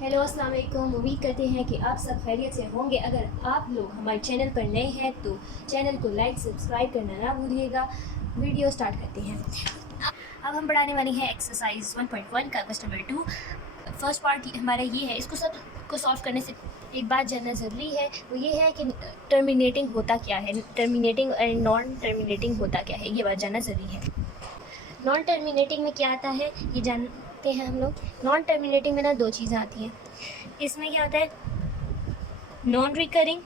Hello अस्सलाम वालेकुम। उम्मीद करते हैं कि आप सब खैरियत से होंगे। अगर आप लोग हमारे चैनल पर नए हैं तो चैनल को लाइक सब्सक्राइब करना ना भूलिएगा। वीडियो स्टार्ट करते हैं। अब हम पढ़ाने वाली हैं एक्सरसाइज 1.1 का क्वेश्चन नंबर 2। फर्स्ट पार्ट हमारा ये है। इसको सब को सॉल्व करने से एक बात जानना ज़रूरी है, वो ये है कि टर्मिनेटिंग होता क्या है, टर्मिनेटिंग एंड नॉन टर्मिनेटिंग होता क्या है, ये बात जानना ज़रूरी है। नॉन टर्मिनेटिंग में क्या आता है ये जानते हैं हम लोग। नॉन टर्मिनेटिंग में ना दो चीज़ें आती हैं। इसमें क्या आता है, नॉन रिकरिंग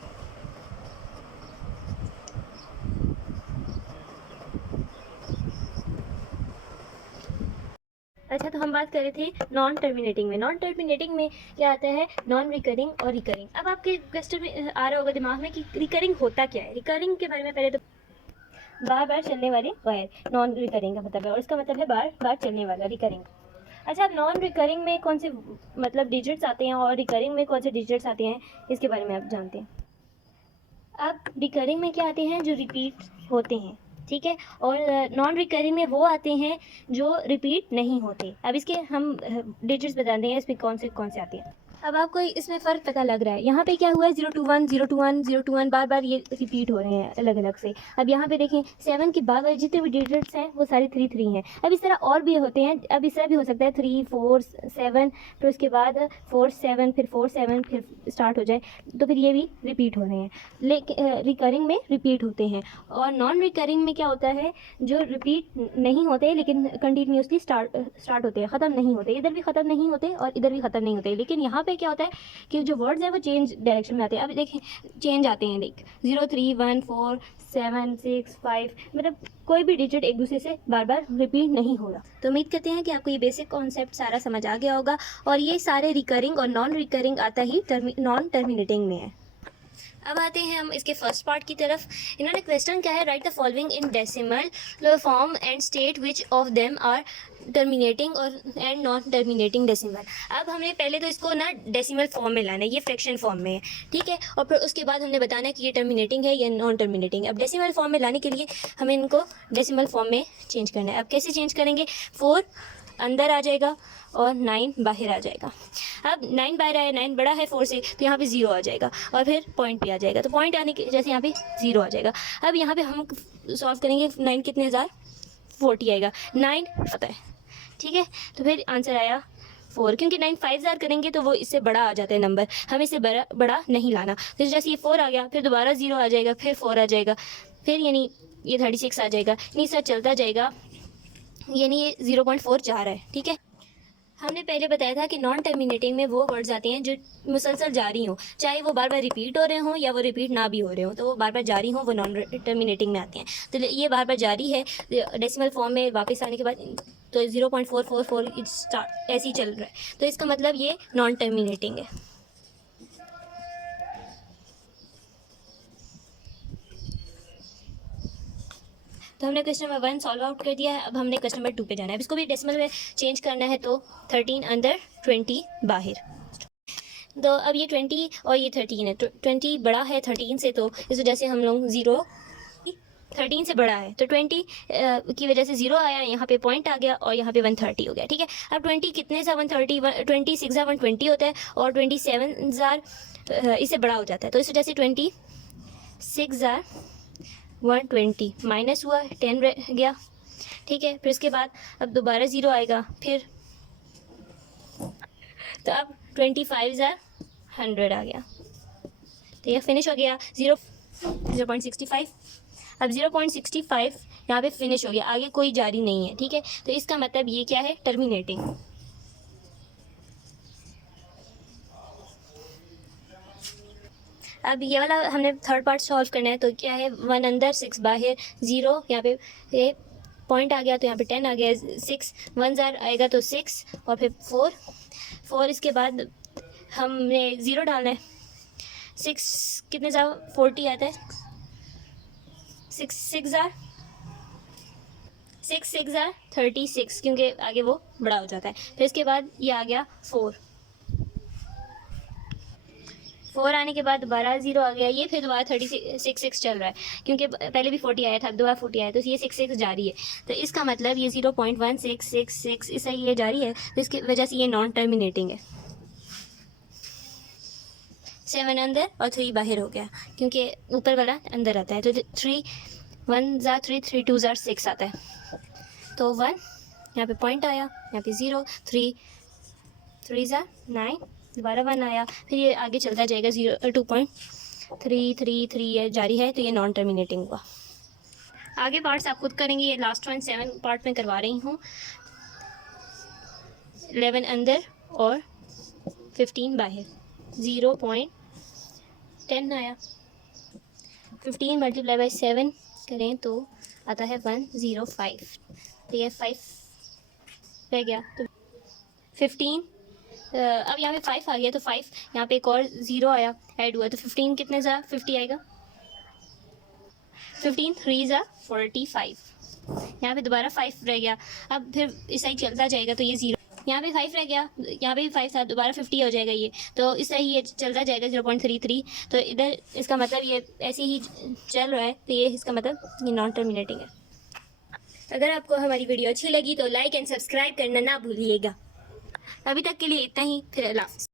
अच्छा, तो हम बात कर रहे थे नॉन टर्मिनेटिंग में। नॉन टर्मिनेटिंग में क्या आता है, नॉन रिकरिंग और रिकरिंग। अब आपके क्वेश्चन में आ रहा होगा दिमाग में कि रिकरिंग होता क्या है। रिकरिंग के बारे में पहले तो बार बार चलने वाली वायर नॉन रिकरिंग का मतलब है, और इसका मतलब है बार बार चलने वाला रिकरिंग। अच्छा, अब नॉन रिकरिंग में कौन से मतलब डिजिट्स आते हैं और रिकरिंग में कौन से डिजिट्स आते हैं, इसके बारे में आप जानते हैं। अब रिकरिंग में क्या आते हैं, जो रिपीट होते हैं, ठीक है। और नॉन रिकरिंग में वो आते हैं जो रिपीट नहीं होते। अब इसके हम डिजिट्स बताते हैं इसमें कौन से आते हैं। अब आपको इसमें फ़र्क पता लग रहा है। यहाँ पे क्या हुआ है, 0 to 1 0 to 1 0 to 1 बार बार ये रिपीट हो रहे हैं अलग अलग से। अब यहाँ पे देखें 7 के बाद वाले जितने भी डिजिट्स हैं वो सारे 3 3 हैं। अब इस तरह और भी होते हैं। अब इस तरह भी हो सकता है 3 4 7, फिर उसके बाद 4 7, फिर 4 7, फिर स्टार्ट हो जाए, तो फिर ये भी रिपीट हो रहे हैं। लेकिन रिकरिंग में रिपीट होते हैं। और नॉन रिकरिंग में क्या होता है, जो रिपीट नहीं होते लेकिन कंटिन्यूसली स्टार्ट होते हैं, ख़त्म नहीं होते। इधर भी ख़त्म नहीं होते और इधर भी ख़त्म नहीं होते। लेकिन यहाँ पे क्या होता है कि जो वर्ड्स हैं वो चेंज डायरेक्शन में आते हैं। अब देखें चेंज आते हैं, लाइक 0 3 1 4 7 6 5, मतलब कोई भी डिजिट एक दूसरे से बार बार रिपीट नहीं हो रहा। तो उम्मीद करते हैं कि आपको ये बेसिक कॉन्सेप्ट सारा समझ आ गया होगा। और ये सारे रिकरिंग और नॉन रिकरिंग आता ही नॉन टर्मिनेटिंग में है। अब आते हैं हम इसके फर्स्ट पार्ट की तरफ। इन्होंने क्वेश्चन क्या है, write the following in decimal form and state which of them are terminating और एंड नॉन टर्मिनेटिंग डेसिमल। अब हमने पहले तो इसको ना डेसिमल फॉर्म में लाना है, ये फ्रैक्शन फॉर्म में है, ठीक है। और फिर उसके बाद हमने बताना है कि ये टर्मिनेटिंग है या नॉन टर्मिनेटिंग। अब डेसिमल फॉर्म में लाने के लिए हमें इनको डेसिमल फॉर्म में चेंज करना है। अब कैसे चेंज करेंगे, 4 अंदर आ जाएगा और 9 बाहर आ जाएगा। अब 9 बाहर आया, 9 बड़ा है 4 से, तो यहाँ पे 0 आ जाएगा और फिर पॉइंट पे आ जाएगा। तो पॉइंट आने के जैसे यहाँ पे 0 आ जाएगा। अब यहाँ पे हम सॉल्व करेंगे, 9 कितने हज़ार 40 आएगा, 9 पता है, ठीक है। तो फिर आंसर आया 4, क्योंकि 9 5000 करेंगे तो वो इससे बड़ा आ जाता है नंबर, हमें इससे बड़ा नहीं लाना। फिर जैसे ये 4 आ गया, फिर दोबारा 0 आ जाएगा, फिर 4 आ जाएगा, फिर यानी ये 36 आ जाएगा। नहीं सर, चलता जाएगा, यानी ये 0.4 जा रहा है, ठीक है। हमने पहले बताया था कि नॉन टर्मिनेटिंग में वो वर्ड्स आते हैं जो मुसलसल जारी हों, चाहे वो बार बार रिपीट हो रहे हों या वो रिपीट ना भी हो रहे हों, तो वो बार बार जारी हों, वो नॉन टर्मिनेटिंग में आते हैं। तो ये बार बार जारी है डेसिमल फॉर्म में वापस आने के बाद, तो 0.444 स्टार्ट ऐसे ही चल रहा है, तो इसका मतलब ये नॉन टर्मिनेटिंग है। तो हमने क्वेश्चन नंबर 1 सॉल्व आउट कर दिया है। अब हमने क्वेश्चन नंबर 2 पे जाना है। अब इसको भी डेसिमल में चेंज करना है, तो 13 अंदर 20 बाहर। तो अब ये 20 और ये 13 है, तो 20 बड़ा है 13 से, तो इस वजह से हम लोग 0 13 से बड़ा है, तो 20 की वजह से 0 आया, यहाँ पे पॉइंट आ गया और यहाँ पे 130 हो गया, ठीक है। अब 20 कितने सा 130, 26 120 होता है और 27 इससे बड़ा हो जाता है, तो इस वजह से 26 120 माइनस हुआ, 10 रह गया, ठीक है। फिर उसके बाद अब दोबारा 0 आएगा, फिर तो अब 25 100 आ गया, तो ये फिनिश हो गया 0.65। अब 0.65 यहाँ पे फिनिश हो गया, आगे कोई जारी नहीं है, ठीक है। तो इसका मतलब ये क्या है, टर्मिनेटिंग। अब ये वाला हमने थर्ड पार्ट सॉल्व करना है, तो क्या है, 1 अंदर 6 बाहर, 0 यहाँ पे ये पॉइंट आ गया, तो यहाँ पे 10 आ गया, 6 1 आएगा तो 6 और फिर 4 इसके बाद हमने 0 डालना है। 6 कितने 40 आता है, 6 6 36, क्योंकि आगे वो बड़ा हो जाता है। फिर इसके बाद ये आ गया 4 आने के बाद दोबारा 0 आ गया, ये फिर दोबारा 36 चल रहा है, क्योंकि पहले भी 40 आया था, अब दोबारा 40 आया, तो ये 66 जारी है। तो इसका मतलब ये 0.1666 इससे ये जारी है, तो इसकी वजह से ये नॉन टर्मिनेटिंग है। 7 अंदर और 3 बाहर हो गया, क्योंकि ऊपर वाला अंदर आता है। तो 3 1 ज़ा 3, 3 2 ज़ा 6 आता है। तो 1 यहाँ पे पॉइंट आया, यहाँ पे 0, 3 3 ज़ा 9, दोबारा 1 आया, फिर ये आगे चलता जाएगा 2.3 जारी है। तो ये नॉन टर्मिनेटिंग हुआ। आगे पार्ट्स आप खुद करेंगे, ये लास्ट वन 7 पार्ट में करवा रही हूँ। 11 अंदर और 15 बाहर, 0.10 आया। 15 मल्टीप्लाई बाई 7 करें तो आता है 105। तो ये 5 रह गया। तो 15 अब यहाँ पे 5 आ गया, तो 5 यहाँ पे एक और 0 आया ऐड हुआ, तो 15 कितने ज़ा 50 आएगा। 15 3 ज़ा 45, यहाँ पे दोबारा 5 रह गया। अब फिर इस साइड चलता जाएगा, तो ये 0, यहाँ पे 5 रह गया, यहाँ पे भी 5 था, दोबारा 50 हो जाएगा ये। तो इस तरह ये चलता जाएगा 0.33। तो इधर इसका मतलब ये ऐसे ही चल रहा है, तो ये इसका मतलब ये नॉन टर्मिनेटिंग है। अगर आपको हमारी वीडियो अच्छी लगी तो लाइक एंड सब्सक्राइब करना ना भूलिएगा। अभी तक के लिए इतना ही, फिर अल्लाह हाफ़िज़।